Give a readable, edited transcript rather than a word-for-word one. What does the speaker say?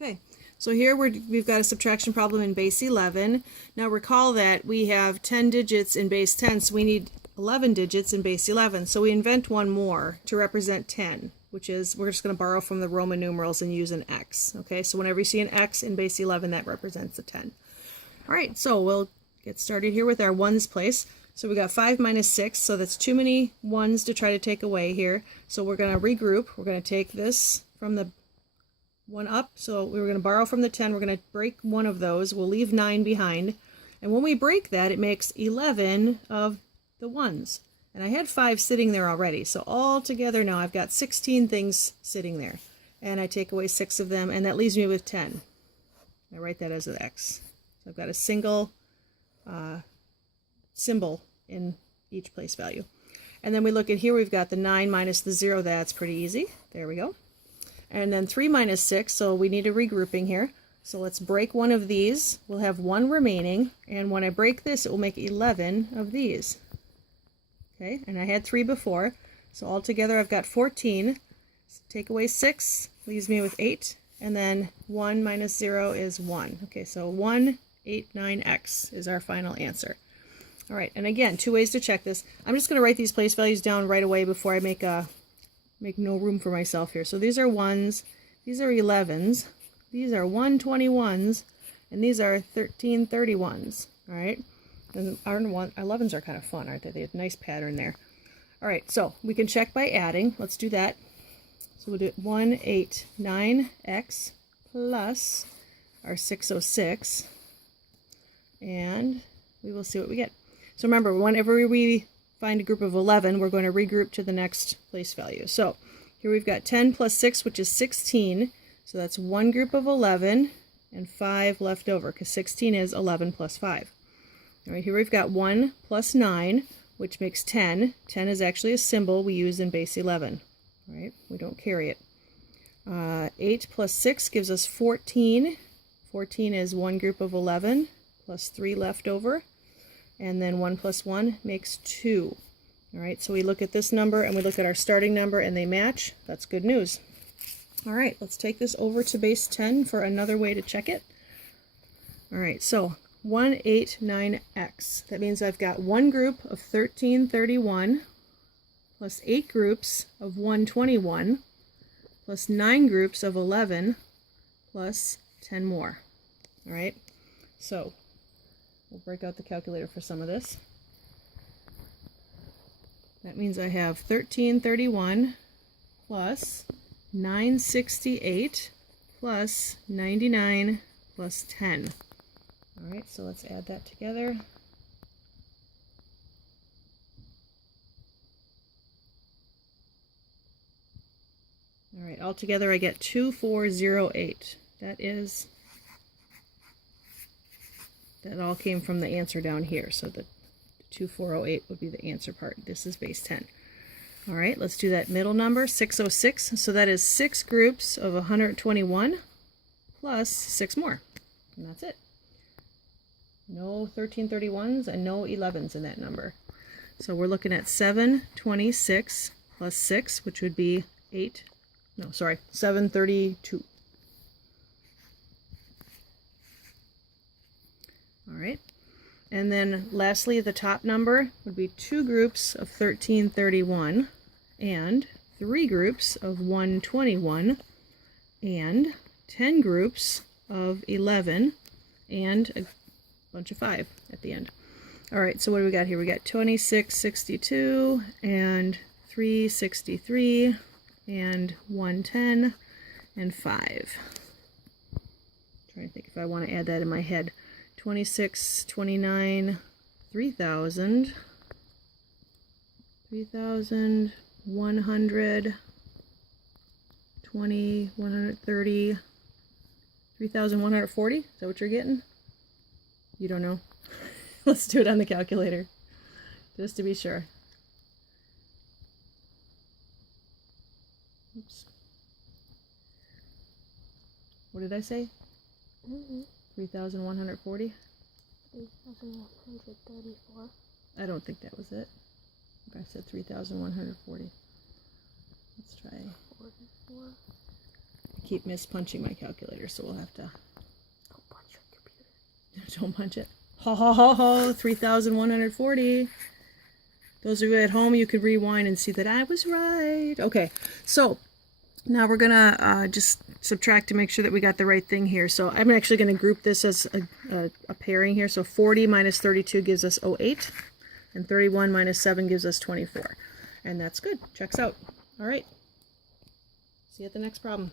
Okay, so here we've got a subtraction problem in base 11. Now recall that we have 10 digits in base 10, so we need 11 digits in base 11. So we invent one more to represent 10, which is, we're just going to borrow from the Roman numerals and use an X. Okay, so whenever you see an X in base 11, that represents a 10. All right, so we'll get started here with our ones place. So we got 5 minus 6, so that's too many ones to try to take away here. So we're going to regroup. We're going to take this from the one up, so we were going to borrow from the 10. We're going to break one of those. We'll leave 9 behind. And when we break that, it makes 11 of the ones. And I had 5 sitting there already. So all together now I've got 16 things sitting there. And I take away 6 of them, and that leaves me with 10. I write that as an X. So I've got a single symbol in each place value. And then we look at here, we've got the 9 minus the 0. That's pretty easy. There we go. And then 3 minus 6, so we need a regrouping here. So let's break one of these. We'll have 1 remaining, and when I break this, it will make 11 of these. Okay, and I had 3 before, so altogether I've got 14. So take away 6, leaves me with 8, and then 1 minus 0 is 1. Okay, so 189x is our final answer. All right, and again, 2 ways to check this. I'm just going to write these place values down right away before I make no room for myself here. So these are 1s, these are 11s, these are 121s, and these are 1331s. All right, and our 11s are kind of fun, aren't they? They have a nice pattern there. All right, so we can check by adding. Let's do that. So we'll do 189x plus our 606, and we will see what we get. So remember, whenever we find a group of 11, we're going to regroup to the next place value. So here we've got 10 plus 6, which is 16. So that's one group of 11 and 5 left over, because 16 is 11 plus 5. All right, here we've got 1 plus 9, which makes 10. 10 is actually a symbol we use in base 11. All right, we don't carry it. 8 plus 6 gives us 14. 14 is one group of 11 plus 3 left over. And then 1 plus 1 makes 2. All right, so we look at this number and we look at our starting number and they match. That's good news. All right, let's take this over to base 10 for another way to check it. All right, so 189x. That means I've got one group of 1331 plus 8 groups of 121 plus 9 groups of 11 plus 10 more. All right, so we'll break out the calculator for some of this. That means I have 1331 plus 968 plus 99 plus 10. All right, so let's add that together. All right, altogether I get 2408. That all came from the answer down here, so the 2408 would be the answer part. This is base 10. All right, let's do that middle number, 606. So that is 6 groups of 121 plus 6 more, and that's it. No 1331s and no 11s in that number. So we're looking at 726 plus 6, which would be 732. All right, and then lastly, the top number would be 2 groups of 1331 and 3 groups of 121 and 10 groups of 11 and a bunch of 5 at the end. All right, so what do we got here? We got 2662 and 363 and 110 and 5. Trying to think if I want to add that in my head. 26, 29, 3,000, 100, 20, 130, 3,140. Is that what you're getting? You don't know? Let's do it on the calculator, just to be sure. Oops. What did I say? 3,140? 3,134. I don't think that was it. I said 3,140. Let's try. 44. keep mispunching my calculator, so we'll have to... Don't punch your computer. Don't punch it. Ho, ho, ho, ho, 3,140. Those of you at home, you could rewind and see that I was right. Okay, so now we're gonna just subtract to make sure that we got the right thing here. So I'm actually gonna group this as a pairing here. So 40 minus 32 gives us 08, and 31 minus 7 gives us 24. And that's good, checks out. All right, see you at the next problem.